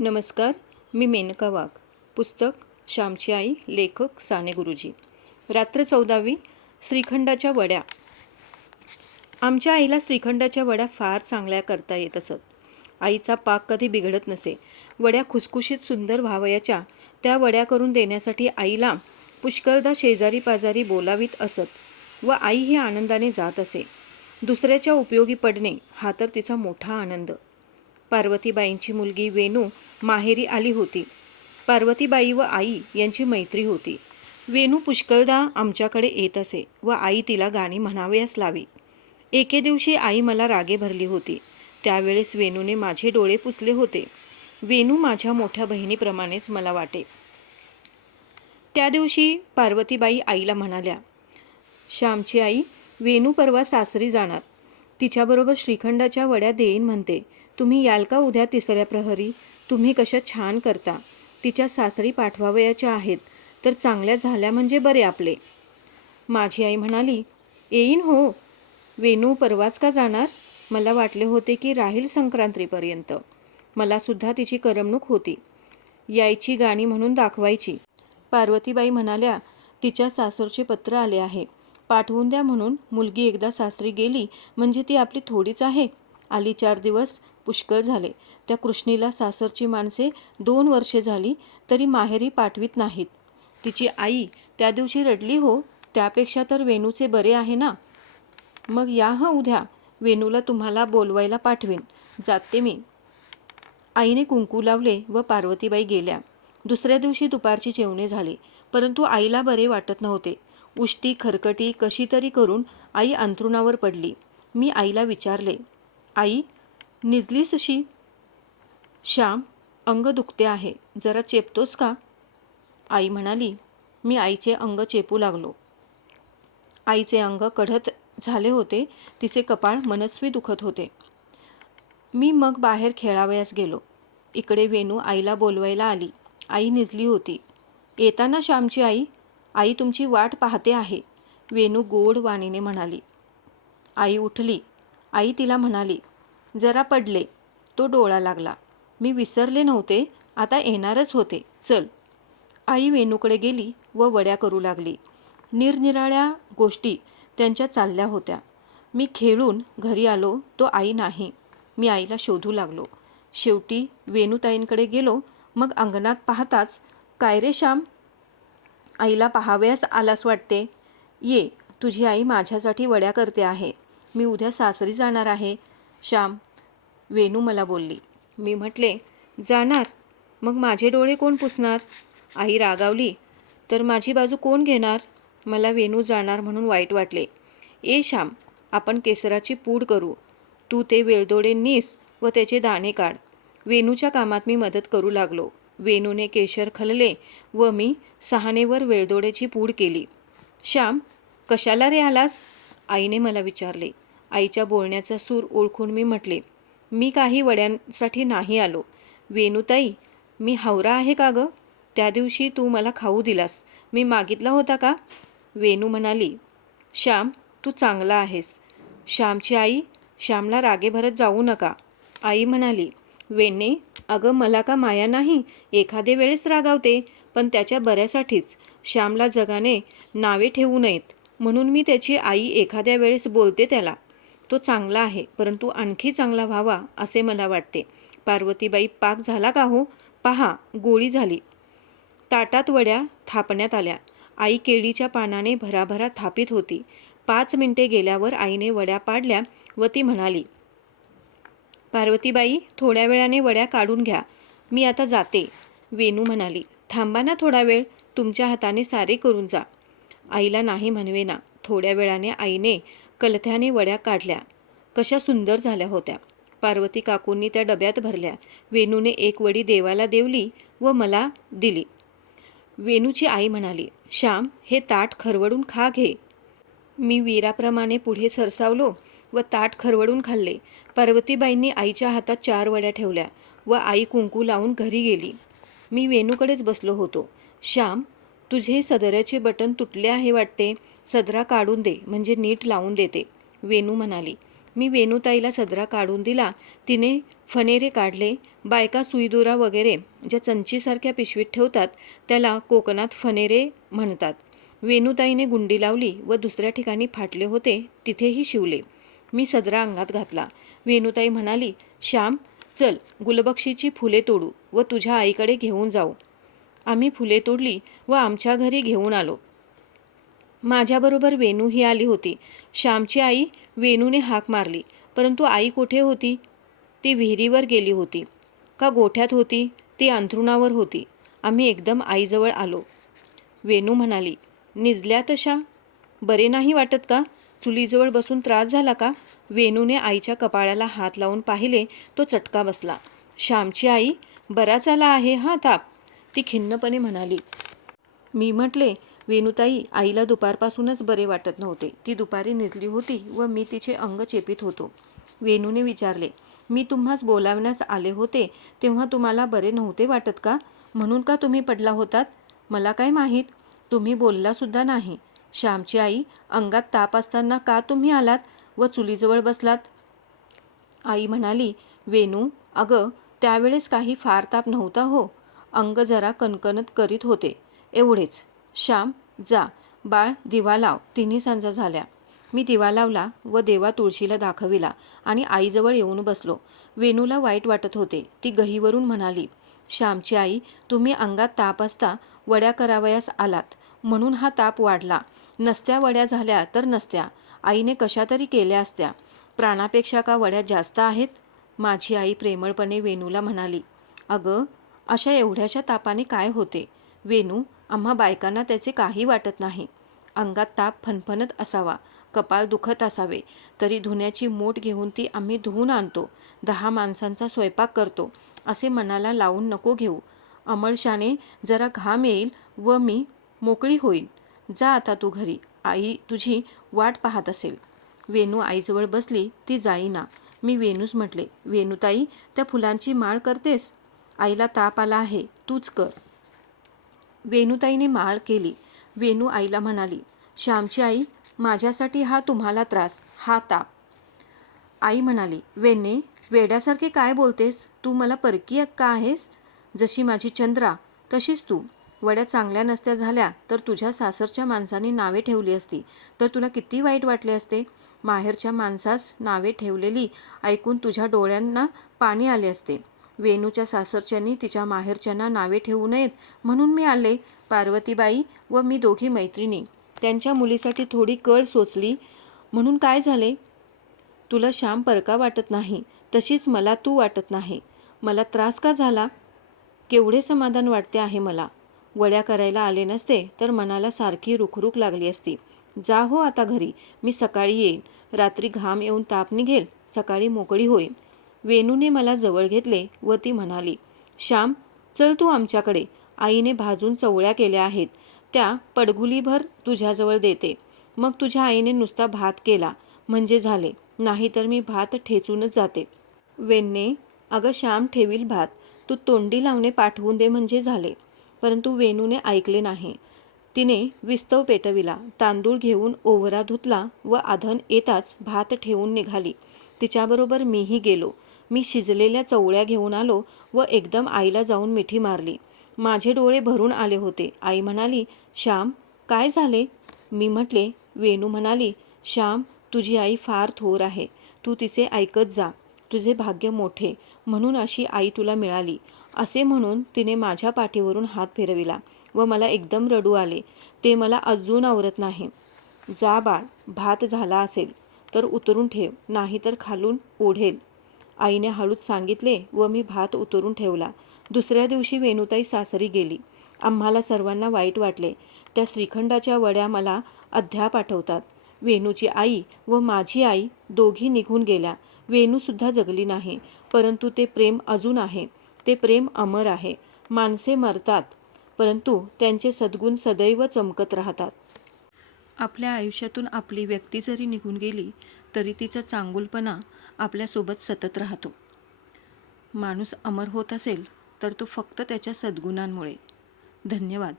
नमस्कार मी मेनका वाघ पुस्तक श्यामची आई लेखक साने गुरुजी. रात्र चौदावी श्रीखंडाच्या वड्या. आमच्या आईला श्रीखंडाच्या वड्या फार चांगल्या करता येत असत. आईचा पाक कधी बिघडत नसे. वड्या खुसखुशीत सुंदर व्हावयाच्या त्या वड्या करून देण्यासाठी आईला पुष्कळदा शेजारी पाजारी बोलावीत असत व आई ही आनंदाने जात असे. दुसऱ्याच्या उपयोगी पडणे हा तर तिचा मोठा आनंद. पार्वतीबाईंची मुलगी वेणू माहेरी आली होती. पार्वतीबाई व आई यांची मैत्री होती. वेणू पुष्कळदा आमच्याकडे येत असे व आई तिला गाणी म्हणावयास लावी. एके दिवशी आई मला रागे भरली होती. त्यावेळेस वेणूने माझे डोळे पुसले होते. वेणू माझ्या मोठ्या बहिणीप्रमाणेच मला वाटे. त्या दिवशी पार्वतीबाई आईला म्हणाल्या श्यामची आई वेणू परवा सासरी जाणार. तिच्याबरोबर श्रीखंडाच्या वड्या देईन म्हणते. तुम्ही याल का उद्या तिसऱ्या प्रहरी? तुम्ही कशा छान करता. तिच्या सासरी पाठवावयाच्या आहेत. तर चांगल्या झाल्या म्हणजे बरे आपले. माझी आई म्हणाली येईन हो. वेणू परवाच का जाणार? मला वाटले होते की राहील संक्रांतीपर्यंत. मला सुद्धा तिची करमणूक होती. यायची गाणी म्हणून दाखवायची. पार्वतीबाई म्हणाल्या तिच्या सासरचे पत्र आले आहे. पाठवून द्या म्हणून. मुलगी एकदा सासरी गेली म्हणजे ती आपली थोडीच आहे. आली चार दिवस. पुष्कळ झाले. त्या कृष्णीला सासरची माणसे दोन वर्षे झाली तरी माहेरी पाठवीत नाहीत. तिची आई त्या दिवशी रडली हो त्यापेक्षा तर वेणूचे बरे आहे ना? मग या हं उद्या. वेणूला तुम्हाला बोलवायला पाठवेन. जाते मी. आईने कुंकू लावले व पार्वतीबाई गेल्या. दुसऱ्या दिवशी दुपारची जेवणे झाली परंतु आईला बरे वाटत नव्हते. उष्टी खरकटी कशी तरी करून आई अंथरुणावर पडली. मी आईला विचारले आई निजलीस अशी श्याम अंग दुखते आहे. जरा चेपतोस का? आई म्हणाली मी आईचे अंग चेपू लागलो. आईचे अंग कढत झाले होते. तिचे कपाळ मनस्वी दुखत होते. मी मग बाहेर खेळावयास गेलो. इकडे वेणू आईला बोलवायला आली. आई निजली होती. येताना श्यामची आई आई तुमची वाट पाहते आहे. वेणू गोड वाणीने म्हणाली. आई उठली. आई तिला म्हणाली जरा पडले. तो डोळा लागला. मी विसरले नव्हते. आता येणारच होते. चल. आई वेणूकडे गेली व वड्या करू लागली. निरनिराळ्या गोष्टी त्यांच्या चालल्या होत्या. मी खेळून घरी आलो. तो आई नाही. मी आईला शोधू लागलो. शेवटी वेणूताईंकडे गेलो. मग अंगणात पाहताच काय रे श्याम? आईला पाहावयास आलास वाटते. ये. तुझी आई माझ्यासाठी वड्या करते आहे. मी उद्या सासरी जाणार आहे. श्याम वेणू मला बोलली. मी म्हटले जाणार. मग माझे डोळे कोण पुसणार? आई रागावली. तर माझी बाजू कोण घेणार? मला वेणू जाणार म्हणून वाईट वाटले. ए श्याम आपण केसराची पूड करू. तू ते वेलदोडे नीस व त्याचे दाणे काढ. वेणूच्या कामात मी मदत करू लागलो. वेणूने केशर खलले व मी सहानेवर वेळदोड्याची पूड केली. श्याम कशाला रे आलास? आईने मला विचारले. आईच्या बोलण्याचा सूर ओळखून मी म्हटले मी काही वड्यांसाठी नाही आलो. वेणूताई मी हावरा आहे का गं? त्या दिवशी तू मला खाऊ दिलास. मी मागितला होता का? वेणू म्हणाली श्याम तू चांगला आहेस. श्यामची आई श्यामला रागे भरत जाऊ नका. आई म्हणाली वेणे अगं मला का माया नाही? एखादे वेळेस रागावते पण त्याच्या बऱ्यासाठीच. श्यामला जगाने नावे ठेवू नयेत. म्हणून मी त्याची आई एखाद्या वेळेस बोलते त्याला. तो चांगला आहे परंतु आणखी चांगला व्हावा असे मला वाटते. पार्वतीबाई पाक झाला का हो? पहा गोळी झाली. ताटात वड्या थापण्यात आल्या. आई केळीच्या पानाने भराभरा थापित होती. पाच मिनिटे गेल्यावर आईने वड्या पाडल्या व ती म्हणाली पार्वतीबाई थोड्या वेळाने वड्या काढून घ्या. मी आता जाते. वेणू म्हणाली थांबा ना थोडा वेळ. तुमच्या हाताने सारे करून जा. आईला नाही म्हणवेना. थोड्या वेळाने आईने कलथ्याने वड्या काढल्या. कशा सुंदर झाल्या होत्या. पार्वती काकूंनी त्या डब्यात भरल्या. वेणूने एक वडी देवाला देवली व मला दिली. वेणूची आई म्हणाली श्याम हे ताट खरवडून खा घे. मी वीराप्रमाणे पुढे सरसावलो व ताट खरवडून खाल्ले. पार्वतीबाईंनी आईच्या हातात चार वड्या ठेवल्या व आई कुंकू लावून घरी गेली. मी वेणूकडेच बसलो होतो. श्याम तुझे सदऱ्याचे बटन तुटले आहे वाटते. सदरा काढून दे म्हणजे नीट लावून देते. वेणू म्हणाली. मी वेणूताईला सदरा काढून दिला. तिने फनेरे काढले बायका सुईदोरा वगैरे ज्या चंचीसारख्या पिशवीत ठेवतात त्याला कोकणात फनेरे म्हणतात. वेणूताईने गुंडी लावली व दुसऱ्या ठिकाणी फाटले होते तिथेही शिवले. मी सदरा अंगात घातला. वेणूताई म्हणाली श्याम चल गुलबक्षीची फुले तोडू व तुझ्या आईकडे घेऊन जाऊ. आम्ही फुले तोडली व आमच्या घरी घेऊन आलो. माझ्याबरोबर वेणू ही आली होती. श्यामची आई वेणूने हाक मारली. परंतु आई कुठे होती? ती विहिरीवर गेली होती. का गोठ्यात होती? ती अंथरुणावर होती. आम्ही एकदम आईजवळ आलो. वेणू म्हणाली निजल्या तशा? बरे नाही वाटत का? चुलीजवळ बसून त्रास झाला का? वेणूने आईच्या कपाळाला हात लावून पाहिले. तो चटका बसला. श्यामची आई बराच आला आहे हा ताप. ती खिन्नपणे म्हणाली मी म्हटले वेणुताई आईला दुपारपासूनच बरे वाटत नव्हते. ती दुपारी निजली होती व मी तिचे अंग चेपित होतो. वेणूने विचारले मी तुम्हास बोलावण्यास आले होते तेव्हा तुम्हाला बरे नव्हते वाटत का? म्हणून का तुम्ही पडला होतात? मला काय माहीत? तुम्ही बोललासुद्धा नाही. श्यामची आई अंगात ताप असताना का तुम्ही आलात व चुलीजवळ बसलात? आई म्हणाली वेणू अगं त्यावेळेस काही फार ताप नव्हता हो. अंग जरा कणकणत करीत होते. एवढेच. श्याम जा. बाळ दिवा लाव. तिन्ही सांजा झाल्या. मी दिवा लावला व देवा तुळशीला दाखविला आणि आईजवळ येऊन बसलो. वेणूला वाईट वाटत होते. ती गहीवरून म्हणाली श्यामची आई तुम्ही अंगात ताप असता वड्या करावयास आलात. म्हणून हा ताप वाढला. नसत्या वड्या झाल्या तर नसत्या. आईने कशा तरी केल्या असत्या. प्राणापेक्षा का वड्या जास्त आहेत? माझी आई प्रेमळपणे वेणूला म्हणाली अगं अशा एवढ्याशा तापाने काय होते? वेणू आम्हा बायकांना त्याचे काही वाटत नाही. अंगात ताप फणफणत असावा. कपाळ दुखत असावे. तरी धुण्याची मूठ घेऊन ती आम्ही धुवून आणतो. दहा माणसांचा स्वयंपाक करतो. असे मनाला लावून नको घेऊ. अमळशाने जरा घाम येईल व मी मोकळी होईल. जा आता तू घरी. आई तुझी वाट पाहत असेल. वेणू आईजवळ बसली. ती जाईना. मी वेणूच म्हटले वेणूताई त्या फुलांची माळ करतेस? आईला ताप आला आहे. तूच कर. वेणूताईने माळ केली. वेणू आईला म्हणाली श्यामची आई माझ्यासाठी हा तुम्हाला त्रास. हा ताप. आई म्हणाली वेणे वेड्यासारखे काय बोलतेस? तू मला परकीय का आहेस? जशी माझी चंद्रा तशीच तू. वड्या चांगल्या नसत्या झाल्या तर तुझ्या सासरच्या माणसांनी नावे ठेवली असती. तर तुला किती वाईट वाटले असते? माहेरच्या माणसास नावे ठेवलेली ऐकून तुझ्या डोळ्यांना पाणी आले असते. वेणूच्या सासरच्यांनी तिच्या माहेरच्यांना नावे ठेवू नयेत म्हणून मी आले पार्वतीबाई व मी दोघी मैत्रिणी. त्यांच्या मुलीसाठी थोडी कळ सोचली. म्हणून काय झाले? तुला श्याम परका वाटत नाही तशीच मला तू वाटत नाही. मला त्रास का झाला? केवढे समाधान वाटते आहे मला. वड्या करायला आले नसते तर मनाला सारखी रुखरुख लागली असती. जा हो आता घरी मी सकाळी येईन. रात्री घाम येऊन ताप निघेल सकाळी मोकळी होईल वेणूने मला जवळ घेतले व ती म्हणाली श्याम चल तू आमच्याकडे. आईने भाजून चवळ्या केल्या आहेत. त्या पडगुलीभर तुझ्याजवळ देते. मग तुझ्या आईने नुसता भात केला. म्हणजे झाले. नाहीतर मी भात ठेचूनच जाते. वेणने अगं श्याम ठेवील भात. तू तोंडी लावणे पाठवून दे म्हणजे झाले. परंतु वेणूने ऐकले नाही. तिने विस्तव पेटविला. तांदूळ घेऊन ओवरा धुतला व आधन येताच भात ठेवून निघाली. तिच्याबरोबर मीही गेलो. मी शिजलेल्या चवळ्या घेऊन आलो व एकदम आईला जाऊन मिठी मारली. माझे डोळे भरून आले होते. आई म्हणाली श्याम काय झाले? मी म्हटले वेणू म्हणाली श्याम तुझी आई फार थोर आहे. तू तिचे ऐकत जा. तुझे भाग्य मोठे. म्हणून अशी आई तुला मिळाली. असे म्हणून तिने माझ्या पाठीवरून हात फिरविला व मला एकदम रडू आले. ते मला अजून आवरत नाही. जा बाळ भात झाला असेल तर उतरून ठेव. नाहीतर खालून ओढेल. आईने हळूच सांगितले व मी भात उतरून ठेवला. दुसऱ्या दिवशी वेणुताई सासरी गेली. आम्हाला सर्वांना वाईट वाटले. त्या श्रीखंडाच्या वड्या मला अद्याप आठवतात. वेणूची आई व माझी आई दोघी निघून गेल्या. वेणूसुद्धा जगली नाही परंतु ते प्रेम अजून आहे. ते प्रेम अमर आहे. माणसे मरतात परंतु त्यांचे सद्गुण सदैव चमकत राहतात. आपल्या आयुष्यातून आपली व्यक्ती जरी निघून गेली तरी तिचा चांगुलपणा आपल्यासोबत सतत राहतो. माणूस अमर होत असेल तर तो फक्त त्याच्या सद्गुणांमुळे. धन्यवाद.